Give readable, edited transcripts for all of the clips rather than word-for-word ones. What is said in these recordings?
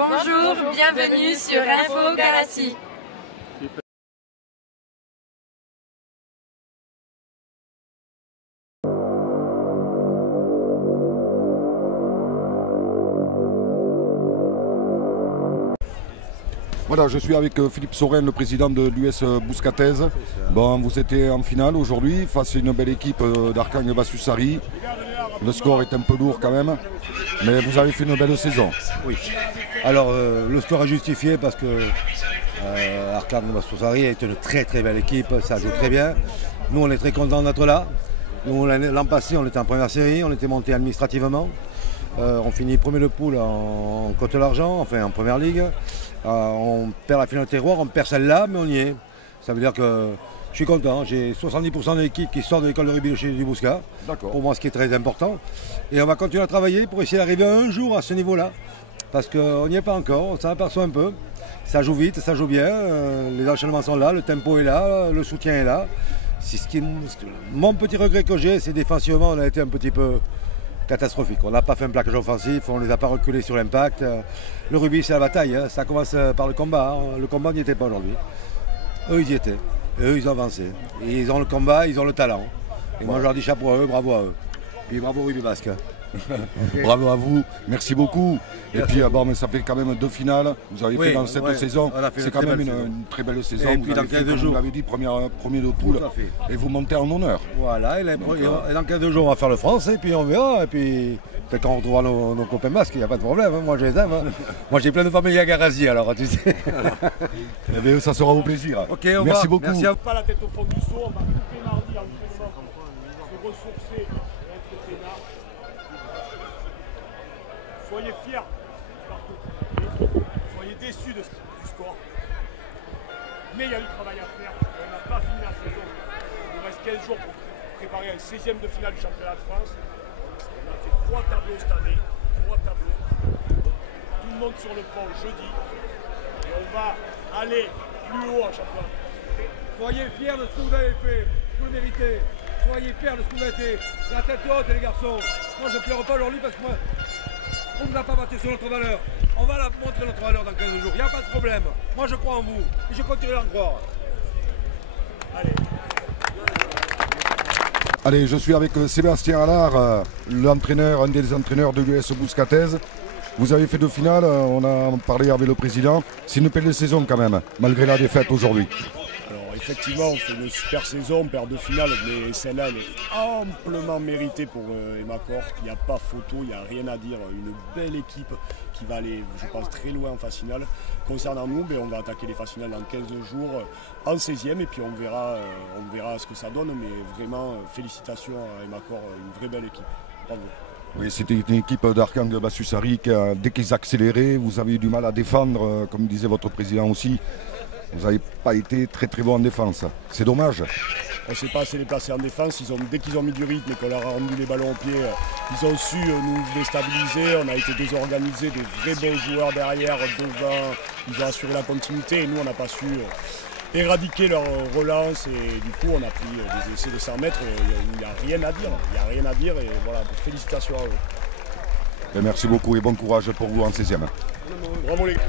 Bonjour, bienvenue sur Info Galassi. Voilà, je suis avec Philippe Saurin, le président de l'US Bouscatez. Bon, vous étiez en finale aujourd'hui face à une belle équipe d'Arkang Basusari. Le score est un peu lourd quand même, mais vous avez fait une belle saison. Oui. Alors le score est justifié parce que Arkang Basusari est une très très belle équipe, ça joue très bien. Nous on est très contents d'être là. Nous l'an passé on était en première série, on était monté administrativement. On finit premier de poule en Côte d'Argent, enfin en première ligue. On perd la finale terroir, on perd celle-là, mais on y est. Ça veut dire que je suis content. J'ai 70% de l'équipe qui sort de l'école de rugby de chez du Bouscat. Pour moi, ce qui est très important. Et on va continuer à travailler pour essayer d'arriver un jour à ce niveau-là. Parce qu'on n'y est pas encore, on s'en aperçoit un peu. Ça joue vite, ça joue bien. Les enchaînements sont là, le tempo est là, le soutien est là. Mon petit regret que j'ai, c'est défensivement, on a été un petit peu catastrophique. On n'a pas fait un plaquage offensif, on ne les a pas reculés sur l'impact. Le rugby, c'est la bataille, hein. Ça commence par le combat. Hein. Le combat n'y était pas aujourd'hui. Eux, ils y étaient. Eux, ils ont avancé. Et ils ont le combat, ils ont le talent. Et moi, je leur dis chapeau à eux, bravo à eux. Puis bravo au rugby basque. Okay. Bravo à vous, merci beaucoup. Et puis bon, mais ça fait quand même 2 finales. Vous avez fait dans cette saison. C'est quand même une très belle saison. Et puis dans 15 jours, vous l'avez dit, premier de poule. Et vous montez en honneur. Voilà, et dans 15 jours, on va faire le France et puis on verra. Et puis peut-être qu'on retrouvera nos copains basques, il n'y a pas de problème. Hein. Moi, je les aime. Hein. Moi, j'ai plein de familles à Garazi, alors tu sais. Eh bien, ça sera au plaisir. Okay, merci beaucoup. Merci à vous. Pas la tête au fond du seau, on va couper mardi en se ressourcer, être peinard. Soyez fiers, soyez déçus du score. Mais il y a du travail à faire, on n'a pas fini la saison. Il nous reste 15 jours pour préparer un 16e de finale du championnat de France. On a fait 3 tableaux cette année, 3 tableaux. Tout le monde sur le pont jeudi. Et on va aller plus haut en championnat. Soyez fiers de ce que vous avez fait, vous le méritez. Soyez fiers de ce que vous avez fait. La tête haute les garçons. Moi je ne pleure pas aujourd'hui parce que moi, on ne va pas battre sur notre valeur. On va la montrer notre valeur dans 15 jours. Il n'y a pas de problème. Moi je crois en vous et je continuerai à en croire. Allez. Allez, je suis avec Sébastien Allard, l'entraîneur, un des entraîneurs de l'US Bouscatez. Vous avez fait 2 finales, on a parlé avec le président. C'est une belle saison quand même, malgré la défaite aujourd'hui. Alors effectivement, on fait une super saison, on perd 2 finales, mais celle-là, elle est amplement méritée pour Emacor. Il n'y a pas photo, il n'y a rien à dire. Une belle équipe qui va aller, je pense, très loin en phase finale. Concernant nous, on va attaquer les phases finales dans 15 jours, en 16e, et puis on verra ce que ça donne. Mais vraiment, félicitations à Emacor, une vraie belle équipe. Bravo. Oui, c'était une équipe d'Arkang Basusari qui, dès qu'ils accéléraient, vous avez eu du mal à défendre, comme disait votre président aussi. Vous n'avez pas été très très bon en défense. C'est dommage. On ne s'est pas assez déplacé en défense. Dès qu'ils ont mis du rythme et qu'on leur a rendu les ballons au pied, ils ont su nous déstabiliser. On a été désorganisés, des vrais bons joueurs derrière, devant. Ils ont assuré la continuité et nous, on n'a pas su éradiquer leur relance. Et du coup, on a pris des essais de 100 mètres. Il n'y a rien à dire. Il n'y a rien à dire et voilà, félicitations à eux. Et merci beaucoup et bon courage pour vous en 16e. Bravo les gars.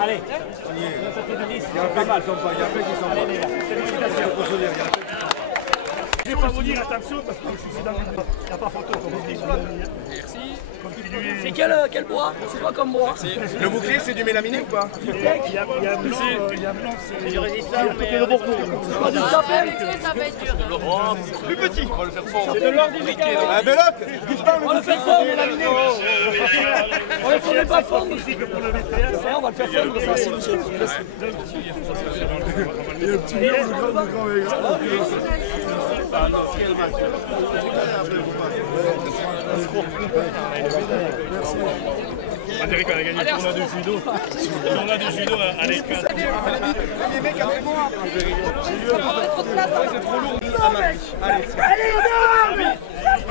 Allez, il y a pas mal, il y a plein qui sont pas. Je ne vais pas vous dire attention parce que je suis dans le... Il n'y a pas photo comme on dit. Merci. Continuez. Et quel bois? C'est quoi comme bois? Le bouclier, c'est du mélaminé ou pas? Il y a blanc, c'est du résistant, mais le bourg. Ça va être dur. Plus petit. On va le faire fondre. c'est de l'or du méca. Un beloc. On le fait fondre, mon ami. On le fait pas fondre. On va le faire fondre. Il y a un petit mur de grand Eric, on a gagné le tournoi de judo. Le tournoi de judo à l'écran. Les mecs, après moi. C'est trop lourd. Allez,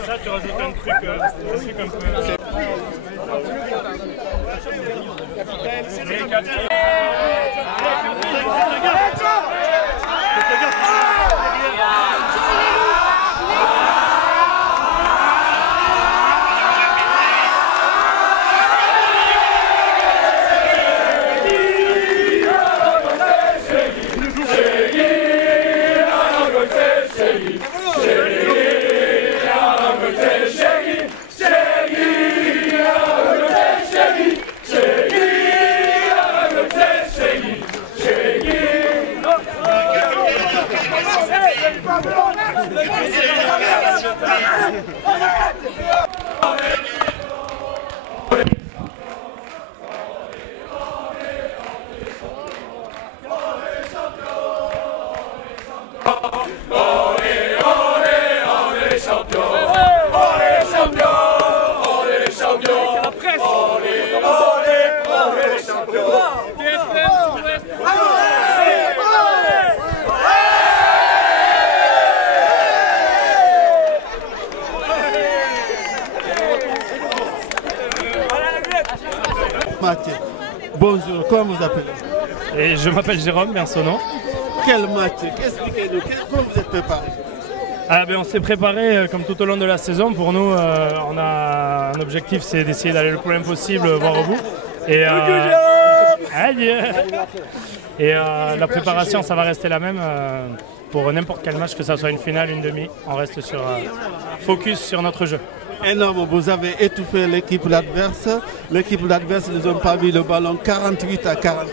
ça, tu rajoutes un truc un peu. Bonjour, comment vous appelez? Et je m'appelle Jérôme, bien son nom. Quel match? Expliquez-nous, comment vous êtes préparé? On s'est préparé comme tout au long de la saison. Pour nous, on a un objectif, c'est d'essayer d'aller le plus loin possible, voir au bout. Et, la préparation, ça va rester la même pour n'importe quel match, que ça soit une finale, une demi. On reste sur focus sur notre jeu. Énorme, vous avez étouffé l'équipe adverse. L'équipe adverse, ils n'ont pas mis le ballon 48-40.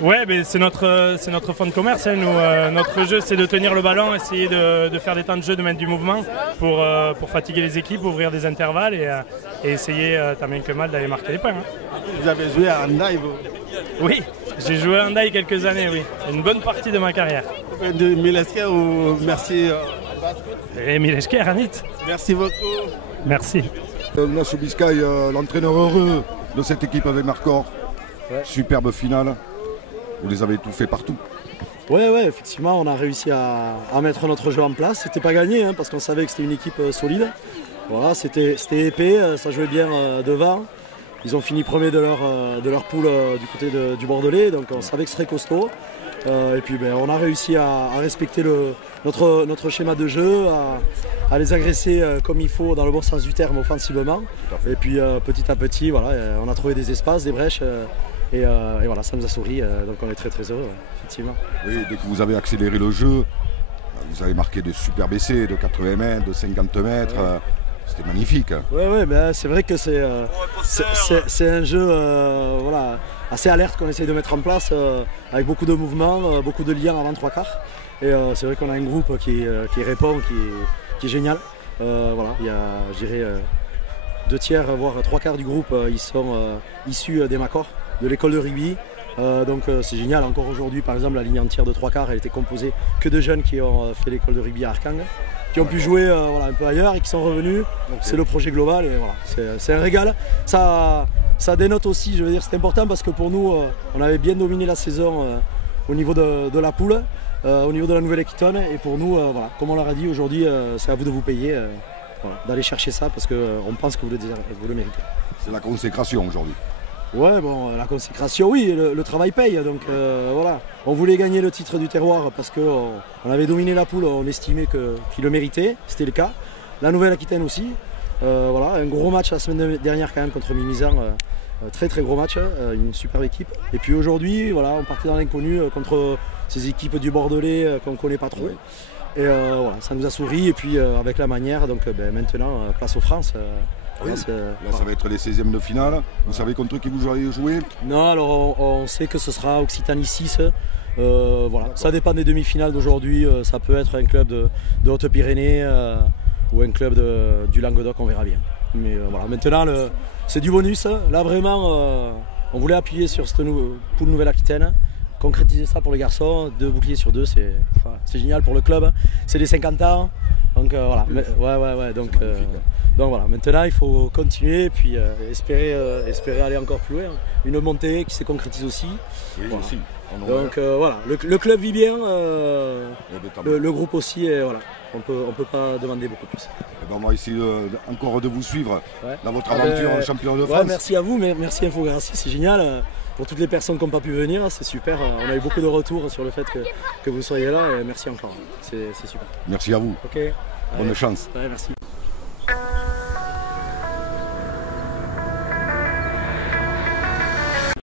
Ouais, mais c'est notre fond de commerce. Hein. Nous, notre jeu, c'est de tenir le ballon, essayer de faire des temps de jeu, de mettre du mouvement pour fatiguer les équipes, ouvrir des intervalles et essayer, tant bien que mal, d'aller marquer les points. Hein. Vous avez joué à Handaï, vous? Oui, j'ai joué à Handaï quelques années, oui. Une bonne partie de ma carrière. De Milesker ou merci Et Milesker, Anit. Merci beaucoup. Merci. Nacho Biscay, l'entraîneur heureux de cette équipe avec Marcor. Ouais. Superbe finale. Vous les avez étouffés partout. Ouais, effectivement, on a réussi à mettre notre jeu en place. C'était pas gagné, hein, parce qu'on savait que c'était une équipe solide. Voilà, c'était épais, ça jouait bien devant. Ils ont fini premier de leur poule du côté du Bordelais, donc on savait que ce serait costaud. Et puis on a réussi à respecter notre schéma de jeu, à les agresser comme il faut dans le bon sens du terme offensivement. Et puis petit à petit, voilà, on a trouvé des espaces, des brèches. Et voilà, ça nous a souri, donc on est très très heureux, effectivement. Oui, dès que vous avez accéléré le jeu, vous avez marqué de superbes essais de 80 mètres, de 50 mètres. Ouais. C'était magnifique. Oui, c'est vrai que c'est un jeu voilà, assez alerte qu'on essaye de mettre en place, avec beaucoup de mouvements, beaucoup de liens avant 3 quarts. Et c'est vrai qu'on a un groupe qui répond, qui est génial. Voilà, il y a, je dirais, 2 tiers, voire 3 quarts du groupe, ils sont issus des Macor, de l'école de rugby. Donc c'est génial, encore aujourd'hui par exemple la ligne entière de 3 quarts elle était composée que de jeunes qui ont fait l'école de rugby à Arkang, qui ont pu jouer voilà, un peu ailleurs et qui sont revenus. Okay. C'est le projet global et voilà, c'est un régal. Ça dénote aussi, je veux dire, c'est important parce que pour nous on avait bien dominé la saison au niveau de la poule, au niveau de la Nouvelle-Aquitaine, et pour nous, voilà, comme on leur a dit aujourd'hui, c'est à vous de vous payer, voilà, d'aller chercher ça parce qu'on pense que vous le méritez. C'est la consécration aujourd'hui. Ouais, bon, la consécration, oui, le travail paye, donc voilà. On voulait gagner le titre du terroir parce qu'on avait dominé la poule, on estimait qu'il le méritait, c'était le cas. La Nouvelle-Aquitaine aussi, voilà, un gros match la semaine dernière quand même contre Mimizan, très très gros match, une superbe équipe. Et puis aujourd'hui, voilà, on partait dans l'inconnu contre ces équipes du Bordelais qu'on ne connaît pas trop. Et voilà, ça nous a souri. Et puis avec la manière, donc maintenant, place aux France. Oui. Là, ça va être les 16e de finale. Vous savez contre qui vous allez jouer? Non, alors on sait que ce sera Occitanie 6. Voilà. Ça dépend des demi-finales d'aujourd'hui. Ça peut être un club de Haute-Pyrénées ou un club du Languedoc, on verra bien. Mais voilà, maintenant, c'est du bonus. Là, vraiment, on voulait appuyer sur cette poule Nouvelle-Aquitaine. Concrétiser ça pour les garçons, 2 boucliers sur 2, c'est génial pour le club. C'est les 50 ans. Donc voilà. Donc voilà. Maintenant, il faut continuer et puis espérer aller encore plus loin. Une montée qui se concrétise aussi. Oui, voilà. aussi. Donc voilà, le club vit bien, le groupe aussi, et voilà. On peut pas demander beaucoup plus. Et ben on va essayer encore de vous suivre dans votre aventure en championnat de France. Ouais, merci à vous, merci Infographie, c'est génial. Pour toutes les personnes qui n'ont pas pu venir, c'est super. On a eu beaucoup de retours sur le fait que vous soyez là et merci encore. C'est super. Merci à vous. Ok. Bonne chance. Ouais, merci.